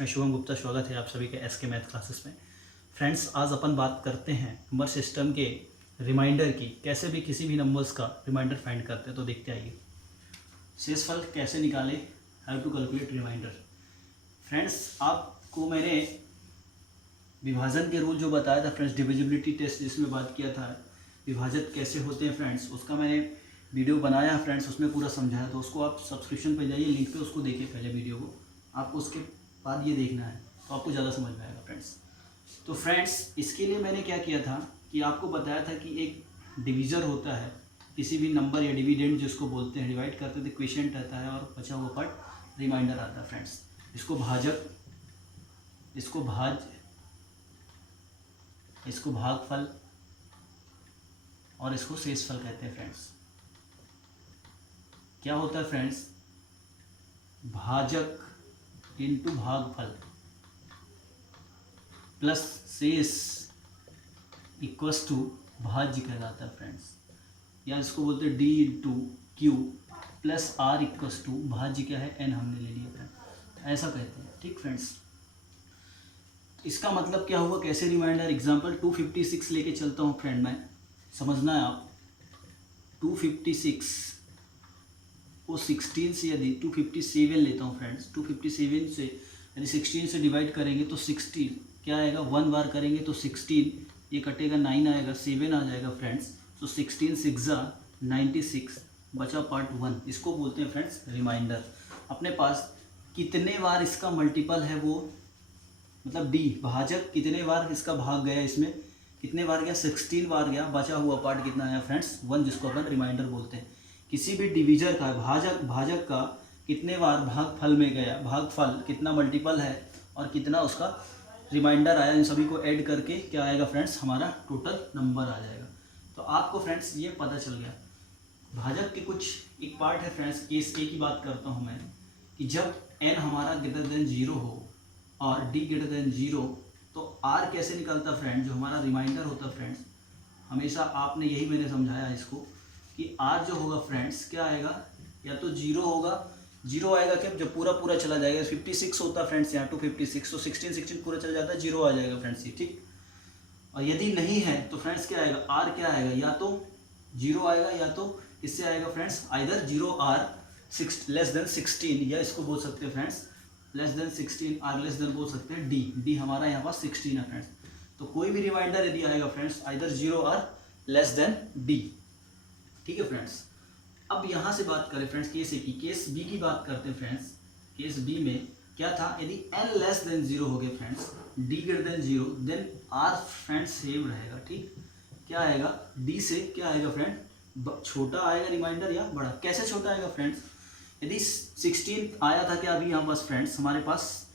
मैं शुभम गुप्ता, स्वागत है आप सभी के एसके मैथ क्लासेस में। फ्रेंड्स, आज अपन बात करते हैं नंबर सिस्टम के रिमाइंडर की, कैसे भी किसी भी नंबर्स का रिमाइंडर फाइंड करते हैं। तो देखते आइए, शेषफल कैसे निकाले, how to calculate remainder. Friends, आपको मैंने विभाजन के रूल जो बताया था फ्रेंड्स, डिविजिबिलिटी टेस्ट जिसमें बात किया था, विभाजक कैसे होते हैं फ्रेंड्स, उसका मैंने वीडियो बनाया है फ्रेंड्स, उसमें पूरा समझाया। तो उसको आप सब्सक्रिप्शन पे जाइए, लिंक पे उसको देखिए पहले वीडियो को, आपको उसके बाद ये देखना है तो आपको ज़्यादा समझ में आएगा फ्रेंड्स। तो फ्रेंड्स, इसके लिए मैंने क्या किया था कि आपको बताया था कि एक डिवीज़र होता है, किसी भी नंबर या डिविडेंड जिसको बोलते हैं, डिवाइड करते थे, क्वेश्चन रहता है और बचा हुआ पार्ट रिमाइंडर आता है फ्रेंड्स। इसको भाजक, इसको भागफल और इसको शेषफल कहते हैं फ्रेंड्स। क्या होता है फ्रेंड्स, भाजक इंटू भागफल प्लस शेष इक्वस टू भाज्य कहलाता है फ्रेंड्स, या इसको बोलते हैं D into Q plus R equals to भाज्य क्या है, एन हमने ले लिया फ्रेंड, ऐसा कहते हैं। ठीक फ्रेंड्स, इसका मतलब क्या हुआ, कैसे रिमाइंडर। एग्जाम्पल 256 लेके चलता हूँ फ्रेंड, मैं समझना है आप। 256 को 16 से, यदि 257 लेता हूँ फ्रेंड्स, 257 से यदि 16 से डिवाइड करेंगे तो 16 क्या आएगा, 1 बार करेंगे तो 16, ये कटेगा 9 आएगा, 7 आ जाएगा फ्रेंड्स। तो 16 6 96, बचा पार्ट 1, इसको बोलते हैं फ्रेंड्स रिमाइंडर। अपने पास कितने बार इसका मल्टीपल है वो, मतलब डी भाजक कितने बार इसका भाग गया, इसमें कितने बार गया, 16 बार गया, बचा हुआ पार्ट कितना आया फ्रेंड्स, 1, जिसको अपन रिमाइंडर बोलते हैं। किसी भी डिवीजर का भाजक का कितने बार भागफल में गया, भागफल कितना मल्टीपल है और कितना उसका रिमाइंडर आया, इन सभी को ऐड करके क्या आएगा फ्रेंड्स, हमारा टोटल नंबर आ जाएगा। तो आपको फ्रेंड्स ये पता चल गया। भाजक के कुछ एक पार्ट है फ्रेंड्स, केस ए की बात करता हूँ मैं, कि जब n हमारा ग्रेटर देन 0 हो और d ग्रेटर देन 0, तो r कैसे निकलता फ्रेंड, जो हमारा रिमाइंडर होता फ्रेंड्स, हमेशा आपने यही मैंने समझाया इसको कि r जो होगा फ्रेंड्स क्या आएगा, या तो 0 होगा, 0 आएगा क्या, जब पूरा चला जाएगा। 56 होता फ्रेंड्स यहाँ 256, तो 16 पूरा चला जाता है, 0 आ जाएगा फ्रेंड्स ये, ठीक। और यदि नहीं है तो फ्रेंड्स क्या आएगा, r क्या आएगा, या तो 0 आएगा या तो इससे आएगा friends either 0 r less than 16, या इसको बोल सकते हैं friends less than 16, r less than बोल सकते हैं d हमारा यहाँ पास 16 है फ्रेंड्स। तो कोई भी रिमाइंडर यदि आएगा friends either 0 r less than d, ठीक है फ्रेंड्स। अब यहाँ से बात करें फ्रेंड्स केस ए की, केस बी की बात करते हैं फ्रेंड्स। केस बी में क्या था, यदि n लेस देन 0 हो गए friends, d greater than 0, then r friends same रहेगा, ठीक। क्या आएगा, d से क्या आएगा फ्रेंड, छोटा आएगा रिमाइंडर या बड़ा। कैसे छोटा आएगा फ्रेंड्स, यदि 16 आया था क्या अभी यहाँ पास फ्रेंड्स, हमारे पास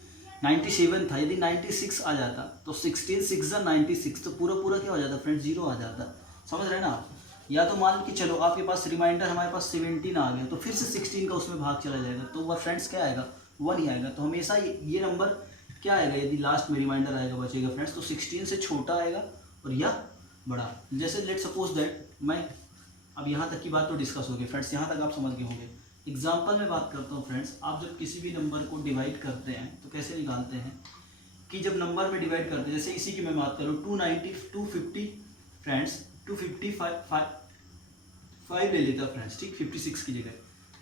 97 था, यदि 96 आ जाता तो 16 6 96, तो पूरा क्या हो जाता फ्रेंड्स, 0 आ जाता। समझ रहे ना आप। या तो मान के चलो आपके पास रिमाइंडर हमारे पास 17 आ गया, तो फिर से 16 का उसमें भाग चला जाएगा, तो वह फ्रेंड्स क्या आएगा, 1 ही आएगा। तो हमेशा ये नंबर क्या आएगा, यदि लास्ट में रिमाइंडर आएगा बचेगा फ्रेंड्स, तो 16 से छोटा आएगा और या बड़ा। जैसे लेट सपोज दैट, मैं अब यहाँ तक की बात तो डिस्कस होगी फ्रेंड्स, यहाँ तक आप समझ गए होंगे। एग्जाम्पल में बात करता हूँ फ्रेंड्स, आप जब किसी भी नंबर को डिवाइड करते हैं तो कैसे निकालते हैं, कि जब नंबर में डिवाइड करते हैं, जैसे इसी की मैं बात करूँ 250 फ्रेंड्स, 255 ले लेता फ्रेंड्स, ठीक, 56 की जगह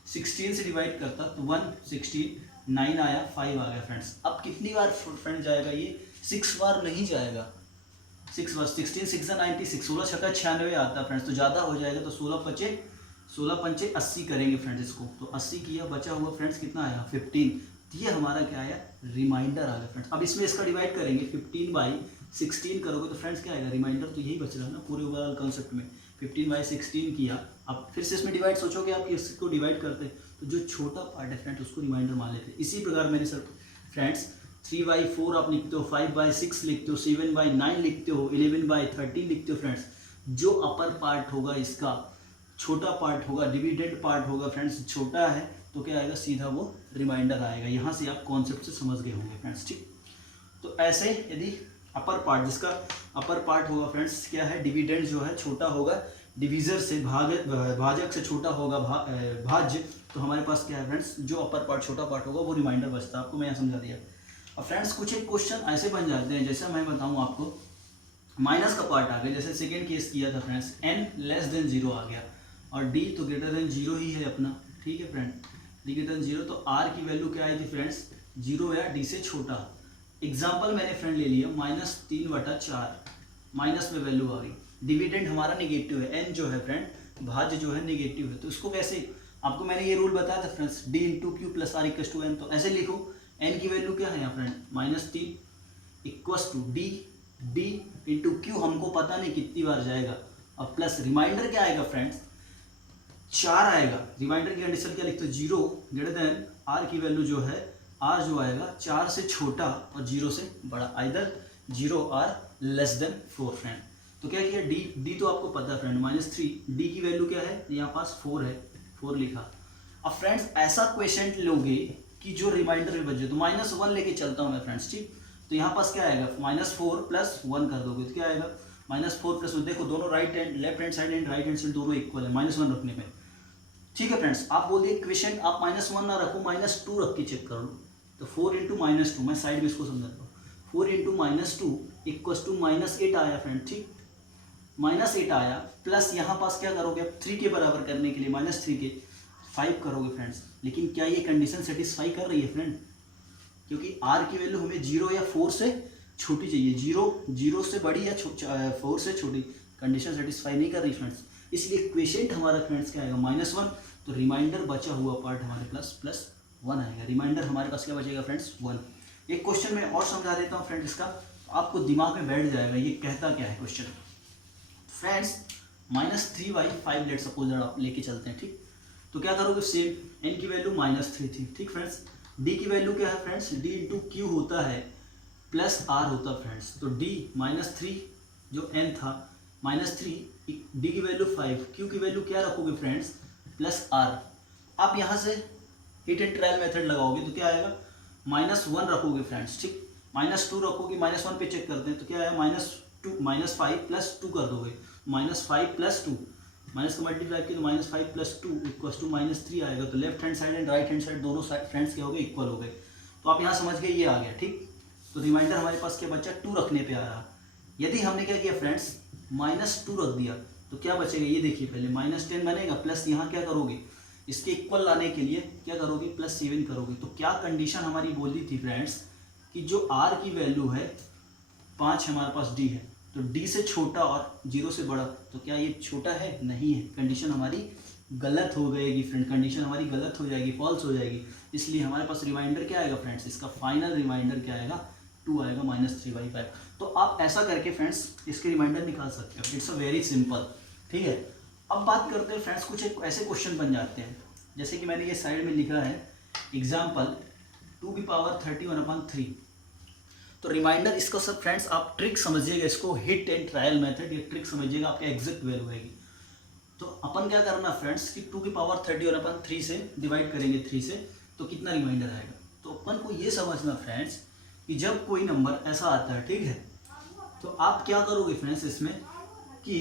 16 से डिवाइड करता तो 116, 9 आया, 5 आ गया फ्रेंड्स। अब कितनी बार फ्रेंड जाएगा ये, 6 बार नहीं जाएगा, 6 बार, 16 6 96, 16 छक्का 96 आता फ्रेंड्स, तो ज़्यादा हो जाएगा, तो 16 पंचे 80 करेंगे फ्रेंड्स इसको, तो 80 किया, बचा हुआ फ्रेंड्स कितना आएगा 15, तो ये हमारा क्या आया, रिमाइंडर आ गया फ्रेंड्स। अब इसमें इसका डिवाइड करेंगे 15/16 करोगे तो फ्रेंड्स क्या आएगा, रिमाइंडर। तो यही बच रहा है ना पूरे ओवरऑल कॉन्सेप्ट में, 15/16 किया। अब फिर से इसमें डिवाइड सोचोगे आप कि इसको डिवाइड करते तो जो छोटा पार्ट है फ्रेंड्स उसको रिमाइंडर मान लेते। इसी प्रकार मैंने सर फ्रेंड्स 3/4 आप लिखते हो, 5/6 लिखते हो, 7/9 लिखते हो, 11/13 लिखते हो फ्रेंड्स। जो अपर पार्ट होगा इसका छोटा पार्ट होगा, डिविडेंड पार्ट होगा फ्रेंड्स, छोटा है तो क्या आएगा, सीधा वो रिमाइंडर आएगा। यहाँ से आप कॉन्सेप्ट से समझ गए होंगे फ्रेंड्स, ठीक। तो ऐसे यदि अपर पार्ट, जिसका अपर पार्ट होगा फ्रेंड्स क्या है, डिविडेंड जो है छोटा होगा, डिवीजर से भाजक से छोटा होगा भाज्य, तो हमारे पास क्या है फ्रेंड्स, जो अपर पार्ट छोटा पार्ट होगा वो रिमाइंडर बचता है। आपको मैं यहाँ समझा दिया। अब फ्रेंड्स कुछ एक क्वेश्चन ऐसे बन जाते हैं, जैसे मैं बताऊं आपको, माइनस का पार्ट आ गया, जैसे सेकेंड केस किया था फ्रेंड्स, n लेस देन 0 आ गया और d तो ग्रेटर देन 0 ही है अपना, ठीक है फ्रेंड, d ग्रेटर देन 0, तो r की वैल्यू क्या आई थी फ्रेंड्स, 0 या d से छोटा। एग्जाम्पल मैंने फ्रेंड ले लिया -3/4, माइनस में वैल्यू आ गई, डिविडेंड हमारा निगेटिव है, n जो है फ्रेंड भाज्य जो है निगेटिव है, तो इसको कैसे, आपको मैंने ये रूल बताया था friends, d into Q plus R equals to N, तो ऐसे लिखो n की वैल्यू क्या है यहाँ friend -3 equals to d into Q, हमको पता नहीं कितनी बार जाएगा, अब प्लस रिमाइंडर क्या आएगा फ्रेंड्स 4 आएगा, रिमाइंडर की कंडीशन क्या लिखते हो 0 ग्रेटर देन r की वैल्यू जो है r जो आएगा 4 से छोटा और 0 से बड़ा, either 0 or less than 4 friend. तो क्या किया d तो आपको पता है फ्रेंड -3, d की वैल्यू क्या है यहाँ पास 4 है, 4 लिखा। अब फ्रेंड्स ऐसा क्वेश्चन लोगे कि जो रिमाइंडर में बचे, तो -1 लेके चलता हूँ मैं फ्रेंड्स, ठीक, तो यहाँ पास क्या आएगा -4 + 1 कर दोगे तो क्या आएगा -4 + 1, देखो दोनों right hand left hand side and right hand side दोनों इक्वल है -1 रखने पे, ठीक है फ्रेंड्स। आप बोलिए क्वेश्चन आप -1 ना रखो -2 रख के चेक कर लो, तो 4 × -2, मैं साइड में इसको समझाता हूँ, 4 × -2 इक्वस टू -8 आया फ्रेंड, ठीक, -8 आया, प्लस यहाँ पास क्या करोगे अब 3 के बराबर करने के लिए -3 के 5 करोगे फ्रेंड्स, लेकिन क्या ये कंडीशन सेटिस्फाई कर रही है फ्रेंड, क्योंकि r की वैल्यू हमें 0 या 4 से छोटी चाहिए, 0 से बड़ी या 4 से छोटी, कंडीशन सेटिस्फाई नहीं कर रही फ्रेंड्स, इसलिए क्वेश्चन हमारा फ्रेंड्स क्या आएगा -1, तो रिमाइंडर बचा हुआ पार्ट हमारे +1 आएगा, रिमाइंडर हमारे पास क्या बचेगा फ्रेंड्स 1। एक क्वेश्चन मैं और समझा देता हूँ फ्रेंड, इसका आपको दिमाग में बैठ जाएगा ये कहता क्या है क्वेश्चन। फ्रेंड्स -3/5 लेट सपोज आप लेके चलते हैं, ठीक, तो क्या करोगे सेम, n की वैल्यू -3 थी, ठीक फ्रेंड्स, d की वैल्यू क्या है फ्रेंड्स, d इंटू क्यू होता है प्लस r होता है फ्रेंड्स, तो d -3 जो n था -3, d की वैल्यू 5, q की वैल्यू क्या रखोगे फ्रेंड्स +r। आप यहाँ से हिट एंड ट्रायल मेथड लगाओगे तो क्या आएगा -1 रखोगे फ्रेंड्स, ठीक, -2 रखोगे, -1 पे चेक करते हैं तो क्या आया -5 + 2 कर दोगे, -5 + 2, माइनस को मल्टीप्लाई किया तो -5 + 2 इक्वस टू -3 आएगा, तो left hand side and right hand side दोनों साइड फ्रेंड्स क्या हो गए इक्वल हो गए, तो आप यहाँ समझ गए ये आ गया, ठीक, तो रिमाइंडर हमारे पास क्या बचा 2 रखने पे आ रहा। यदि हमने क्या किया फ्रेंड्स -2 रख दिया तो क्या बचेगा ये देखिए, पहले -10 बनेगा, प्लस यहाँ क्या करोगे इसके इक्वल लाने के लिए क्या करोगे +7 करोगे, तो क्या कंडीशन हमारी बोली थी फ्रेंड्स कि जो r की वैल्यू है 5 हमारे पास d है, तो d से छोटा और 0 से बड़ा, तो क्या ये छोटा है, नहीं है, कंडीशन हमारी गलत हो गएगी फ्रेंड, कंडीशन हमारी गलत हो जाएगी, फॉल्स हो जाएगी, इसलिए हमारे पास रिमाइंडर क्या आएगा फ्रेंड्स, इसका फाइनल रिमाइंडर क्या आएगा 2 आएगा -3/5। तो आप ऐसा करके फ्रेंड्स इसके रिमाइंडर निकाल सकते हो, इट्स अ वेरी सिंपल, ठीक है। अब बात करते हैं फ्रेंड्स कुछ एक ऐसे क्वेश्चन बन जाते हैं, जैसे कि मैंने ये साइड में लिखा है एग्जाम्पल 2^31/3, तो रिमाइंडर इसको सब फ्रेंड्स आप ट्रिक समझिएगा, इसको हिट एंड ट्रायल मेथड, ये ट्रिक समझिएगा, आपका एग्जैक्ट वैल्यू आएगी। तो अपन क्या करना फ्रेंड्स कि 2^31/3 से डिवाइड करेंगे 3 से, तो कितना रिमाइंडर आएगा, तो अपन को ये समझना फ्रेंड्स कि जब कोई नंबर ऐसा आता है, ठीक है, तो आप क्या करोगे फ्रेंड्स इसमें कि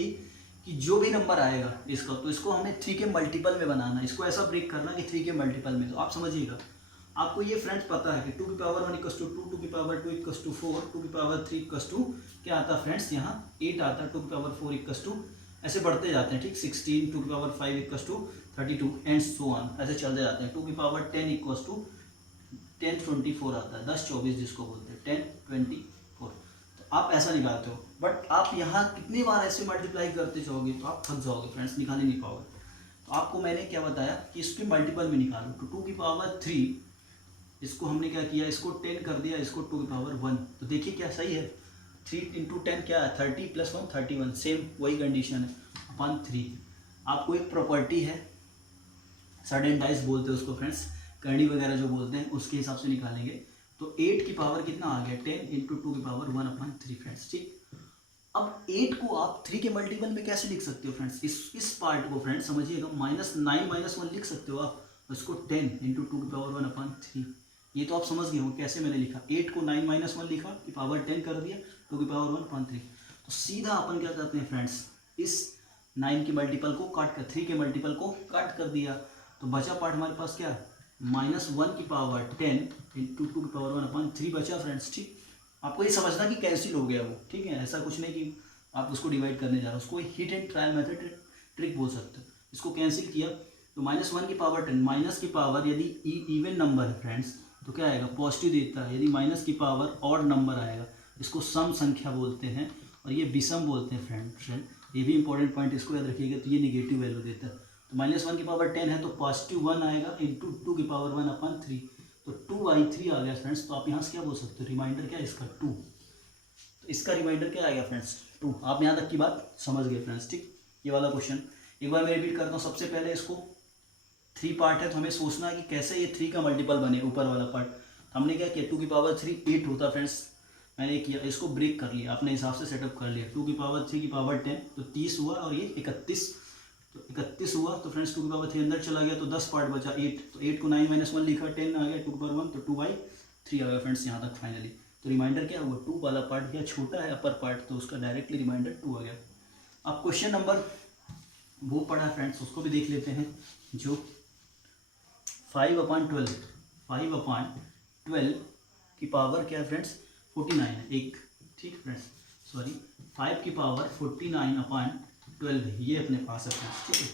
जो भी नंबर आएगा इसका, तो इसको हमें 3 के मल्टीपल में बनाना, इसको ऐसा ब्रेक करना कि 3 के मल्टीपल में, तो आप समझिएगा, आपको ये फ्रेंड्स पता है कि 2^1 = 2, 2^2 = 4, 2^3 = क्या आता है फ्रेंड्स यहाँ 8 आता है, 2^4 = ऐसे बढ़ते जाते हैं, ठीक, 16, 2^5 = 32 एंड सो ऑन, ऐसे चलते जाते हैं, 2^10 = 1024 आता है, 10 24 जिसको बोलते हैं 1024, तो आप ऐसा निकालते हो, बट आप यहाँ कितनी बार ऐसे मल्टीप्लाई करते जाओगे तो आप थक जाओगे फ्रेंड्स, निकाल ही नहीं पाओगे। तो आपको मैंने क्या बताया कि इसके मल्टीपल में निकालो, तो 2^3, इसको हमने क्या किया, इसको 10 कर दिया, इसको 2^1, तो देखिए क्या सही है, 3 × 10 क्या है 30 + 1 31, सेम वही कंडीशन है अपन 3। आपको एक प्रॉपर्टी है सडन डाइस बोलते हैं उसको फ्रेंड्स, करनी वगैरह जो बोलते हैं, उसके हिसाब से निकालेंगे, तो 8 की पावर कितना आ गया 10 × 2^1/3 फ्रेंड्स, ठीक। अब 8 को आप 3 के मल्टीपल में कैसे लिख सकते हो फ्रेंड्स, इस पार्ट को फ्रेंड्स समझिएगा, -9 -1 लिख सकते हो आप, उसको 10 × 2^1/3, ये तो आप समझ गए हो कैसे मैंने लिखा, 8 को 9 - 1 लिखा कि पावर 10 कर दिया 2^1/3, तो सीधा अपन क्या करते हैं फ्रेंड्स इस 9 के मल्टीपल को काट कर 3 के मल्टीपल को काट कर दिया, तो बचा पार्ट हमारे पास क्या -1 की पावर 10 इंटू 2 की पावर 1/3 बचा फ्रेंड्स। ठीक, आपको ये समझना कि कैंसिल हो गया वो, ठीक है, ऐसा कुछ नहीं कि आप उसको डिवाइड करने जा रहे हो, उसको hit and trial method trick बोल सकते हो। इसको कैंसिल किया तो -1 की पावर 10, माइनस की पावर यदि इवन नंबर है फ्रेंड्स तो क्या आएगा, पॉजिटिव देता है। यदि माइनस की पावर ऑड नंबर आएगा, इसको सम संख्या बोलते हैं और ये विषम बोलते हैं फ्रेंड। ये भी इंपॉर्टेंट पॉइंट, इसको याद रखिएगा। तो ये निगेटिव वैल्यू देता है। तो -1 की पावर 10 है तो पॉजिटिव 1 आएगा इंटू 2 की पावर 1/3, तो 2/3 आ गया फ्रेंड्स। तो आप यहाँ से क्या बोल सकते हो, रिमाइंडर क्या है इसका 2। तो इसका रिमाइंडर क्या आएगा फ्रेंड्स 2। आप यहाँ तक की बात समझ गए फ्रेंड्स। ठीक, ये वाला क्वेश्चन एक बार मैं रिपीट करता हूँ। सबसे पहले इसको 3 पार्ट है तो हमें सोचना है कि कैसे ये 3 का मल्टीपल बने। ऊपर वाला पार्ट हमने क्या किया, 2 की पावर 3 8 होता फ्रेंड्स, मैंने किया, इसको ब्रेक कर लिया, अपने हिसाब से सेटअप कर लिया। 2 की पावर 3 की पावर 10 तो 30 हुआ और ये 31, तो 31 हुआ। तो फ्रेंड्स 2 की पावर 3 अंदर चला गया तो 10 पार्ट बचा 8, तो 8 को 9 - 1 लिखा, 10 आ गया 2 की पावर 1, तो 2/3 आ गया फ्रेंड्स यहाँ तक फाइनली। तो रिमाइंडर क्या हुआ 2 वाला पार्ट, क्या छोटा है अपर पार्ट, तो उसका डायरेक्टली रिमाइंडर 2 आ गया। अब क्वेश्चन नंबर वो पढ़ा है फ्रेंड्स, उसको भी देख लेते हैं। जो 5/12 की पावर क्या है फ्रेंड्स 49 है एक, ठीक फ्रेंड्स, सॉरी 5 की पावर 49/12 है, ये अपने पास है फ्रेंड्स। ठीक है,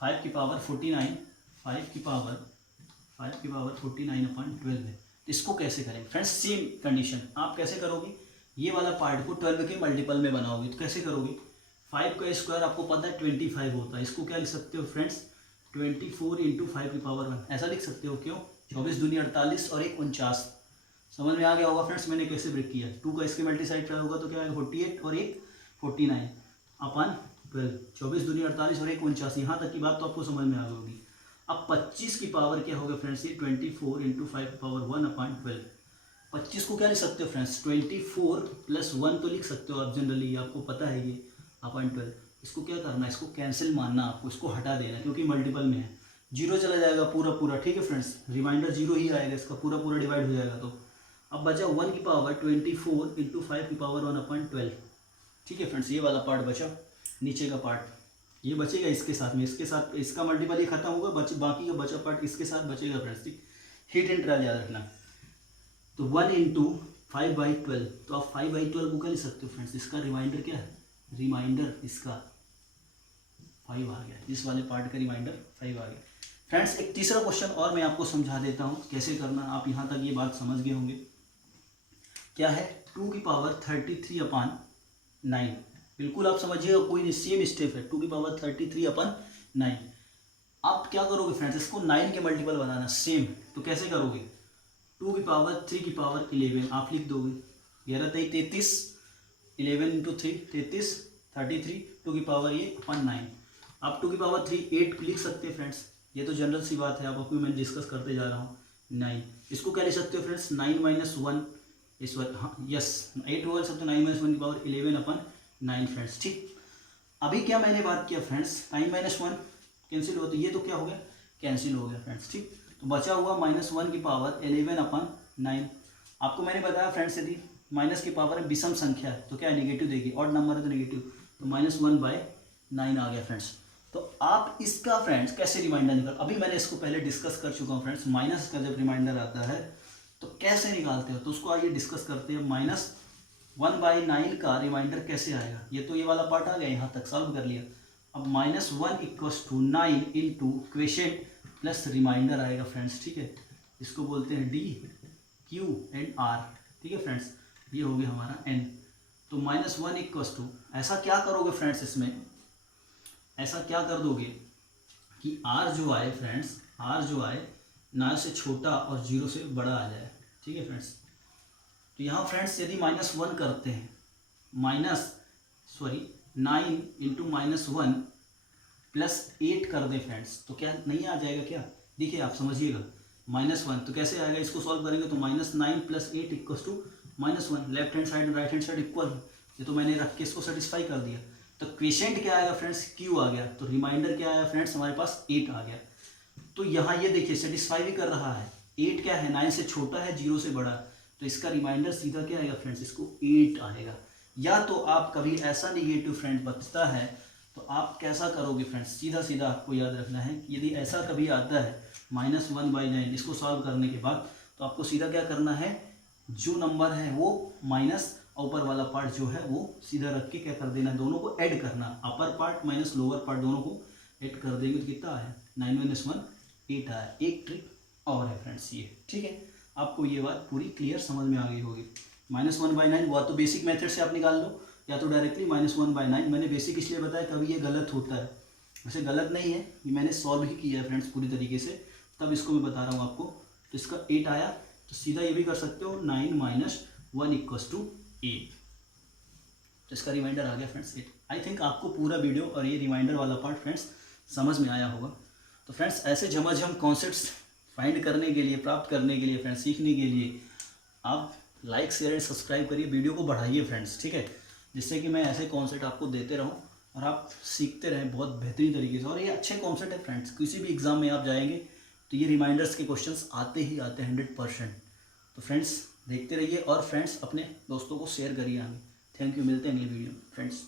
5 की पावर 49, 5 की पावर 49/12 है। इसको कैसे करेंगे फ्रेंड्स, सेम कंडीशन। आप कैसे करोगे, ये वाला पार्ट को 12 के मल्टीपल में बनाओगे। तो कैसे करोगे, 5 का स्क्वायर आपको पता है 25 होता है, इसको क्या लिख सकते हो फ्रेंड्स 24 इंटू 5 की पावर 1, ऐसा लिख सकते हो। क्यों, 24 दूनी 48 और 1 49। समझ में आ गया होगा फ्रेंड्स मैंने कैसे ब्रेक किया। 2 का इसके मल्टीसाइड क्या होगा तो क्या आएगा 48 और 1 49/12, 24 दूनी 48 और 1 49। यहाँ तक की बात तो आपको समझ में आ गई होगी। अब 25 की पावर क्या होगा फ्रेंड्स, ये 24 इंटू 5 की पावर 1/12। 25 को क्या लिख सकते हो फ्रेंड्स 24 + 1 तो लिख सकते हो आप जनरली, आपको पता है ये /12। इसको क्या करना है, इसको कैंसिल मानना आपको, इसको हटा देना क्योंकि मल्टीपल में है। 0 चला जाएगा पूरा, ठीक है फ्रेंड्स, रिमाइंडर 0 ही आएगा, इसका पूरा डिवाइड हो जाएगा। तो अब बचा 1 की पावर 24 इंटू 5 की पावर 1/12। ठीक है फ्रेंड्स, ये वाला पार्ट बचा, नीचे का पार्ट ये बचेगा इसके साथ में, इसके साथ इसका मल्टीपल ही खत्म होगा, बाकी का बचा पार्ट इसके साथ बचेगा फ्रेंड्स। ठीक, हिट एंड ट्रायल याद रखना। तो 1 इंटू 5/12, तो आप 5/12 को क्या लिख सकते हो फ्रेंड्स, इसका रिमाइंडर क्या है, रिमाइंडर इसका 5 आ गया, इस वाले पार्ट का रिमाइंडर 5 आ गया फ्रेंड्स। एक तीसरा क्वेश्चन और मैं आपको समझा देता हूँ कैसे करना, आप यहाँ तक ये बात समझ गए होंगे। क्या है 2 की पावर 33/9, बिल्कुल आप समझिएगा, कोई सेम स्टेप है। 2 की पावर 33/9। आप क्या करोगे फ्रेंड्स, इसको 9 के मल्टीपल बनाना सेम। तो कैसे करोगे, 2 की पावर 3 की पावर 11 आप लिख दोगे, 11 3 33, 11 इंटू 3 33, 33, 2 की पावर ये 9। आप 2 की पावर 3 8 लिख सकते हैं फ्रेंड्स, ये तो जनरल सी बात है, आपको मैं डिस्कस करते जा रहा हूँ। 9 इसको क्या लिख सकते हो फ्रेंड्स 9 - 1, इस बार हाँ यस 8 होगा सब, तो 9 - 1 की पावर 11/9 फ्रेंड्स। ठीक, अभी क्या मैंने बात किया फ्रेंड्स 9 - 1 कैंसिल हुआ, तो ये तो क्या हो गया कैंसिल हो गया फ्रेंड्स। ठीक, तो बचा हुआ -1 की पावर 11/9। आपको मैंने बताया फ्रेंड्स यदि माइनस की पावर में विषम संख्या है तो क्या है नेगेटिव देगी, ऑड नंबर है तो नेगेटिव, तो -1/9 आ गया फ्रेंड्स। तो आप इसका फ्रेंड्स कैसे रिमाइंडर निकाल, अभी मैंने इसको पहले डिस्कस कर चुका हूँ फ्रेंड्स। माइनस का जब रिमाइंडर आता है तो कैसे निकालते हो, तो उसको आइए डिस्कस करते हैं। -1/9 का रिमाइंडर कैसे आएगा, ये तो ये वाला पार्ट आ गया, यहाँ तक सॉल्व कर लिया। अब -1 = 9 इंटू क्वेश्चन प्लस रिमाइंडर आएगा फ्रेंड्स। ठीक है, इसको बोलते हैं D, Q एंड R। ठीक है फ्रेंड्स, ये हो गया हमारा N। तो -1 = ऐसा क्या करोगे फ्रेंड्स, इसमें ऐसा क्या कर दोगे कि R जो आए फ्रेंड्स, R जो आए ना से छोटा और 0 से बड़ा आ जाए। ठीक है फ्रेंड्स, तो यहाँ फ्रेंड्स यदि -1 करते हैं, 9 इंटू -1 + 8 कर दें फ्रेंड्स, तो क्या नहीं आ जाएगा क्या, देखिए आप समझिएगा। -1 तो कैसे आएगा, इसको सॉल्व करेंगे तो -9 + 8 = -1, left hand side right hand side equal, ये तो मैंने रख के इसको सेटिस्फाई कर दिया। तो क्वेश्चन क्या आएगा फ्रेंड्स Q आ गया, तो रिमाइंडर क्या आया फ्रेंड्स हमारे पास 8 आ गया। तो यहाँ ये देखिए सेटिस्फाई भी कर रहा है, 8 क्या है 9 से छोटा है 0 से बड़ा, तो इसका रिमाइंडर सीधा क्या आएगा फ्रेंड्स, इसको 8 आएगा। या तो आप कभी ऐसा निगेटिव फ्रेंड बचता है तो आप कैसा करोगे फ्रेंड्स, सीधा आपको याद रखना है, यदि ऐसा कभी आता है -1/9 इसको सॉल्व करने के बाद तो आपको सीधा क्या करना है, जो नंबर है वो माइनस ऊपर वाला पार्ट जो है वो सीधा रख के क्या कर देना, दोनों को ऐड करना, upper part minus lower part दोनों को ऐड कर देंगे तो कितना आया 9 - 1 8 आया। एक ट्रिक और है फ्रेंड्स ये, ठीक है, आपको ये बात पूरी क्लियर समझ में आ गई होगी। -1/9 वो तो बेसिक मेथड से आप निकाल लो या तो डायरेक्टली -1/9। मैंने बेसिक इसलिए बताया कभी ये गलत होता है, वैसे गलत नहीं है, ये मैंने सॉल्व ही किया है फ्रेंड्स पूरी तरीके से, तब इसको मैं बता रहा हूँ आपको। तो इसका 8 आया, तो सीधा ये भी कर सकते हो 9 - 1 = 8, तो इसका रिमाइंडर आ गया फ्रेंड्स 8। आई थिंक आपको पूरा वीडियो और ये रिमाइंडर वाला पार्ट फ्रेंड्स समझ में आया होगा। तो फ्रेंड्स ऐसे झमाझम कॉन्सेप्ट्स फाइंड करने के लिए, प्राप्त करने के लिए फ्रेंड्स, सीखने के लिए आप लाइक शेयर एंड सब्सक्राइब करिए, वीडियो को बढ़ाइए फ्रेंड्स, ठीक है, जिससे कि मैं ऐसे कॉन्सेप्ट आपको देते रहूं और आप सीखते रहें बहुत बेहतरीन तरीके से। और ये अच्छे कॉन्सेप्ट है फ्रेंड्स, किसी भी एग्ज़ाम में आप जाएंगे तो ये रिमाइंडर्स के क्वेश्चंस आते ही आते हैं 100%। तो फ्रेंड्स देखते रहिए और फ्रेंड्स अपने दोस्तों को शेयर करिए हमें। थैंक यू, मिलते हैं अगले वीडियो में फ्रेंड्स।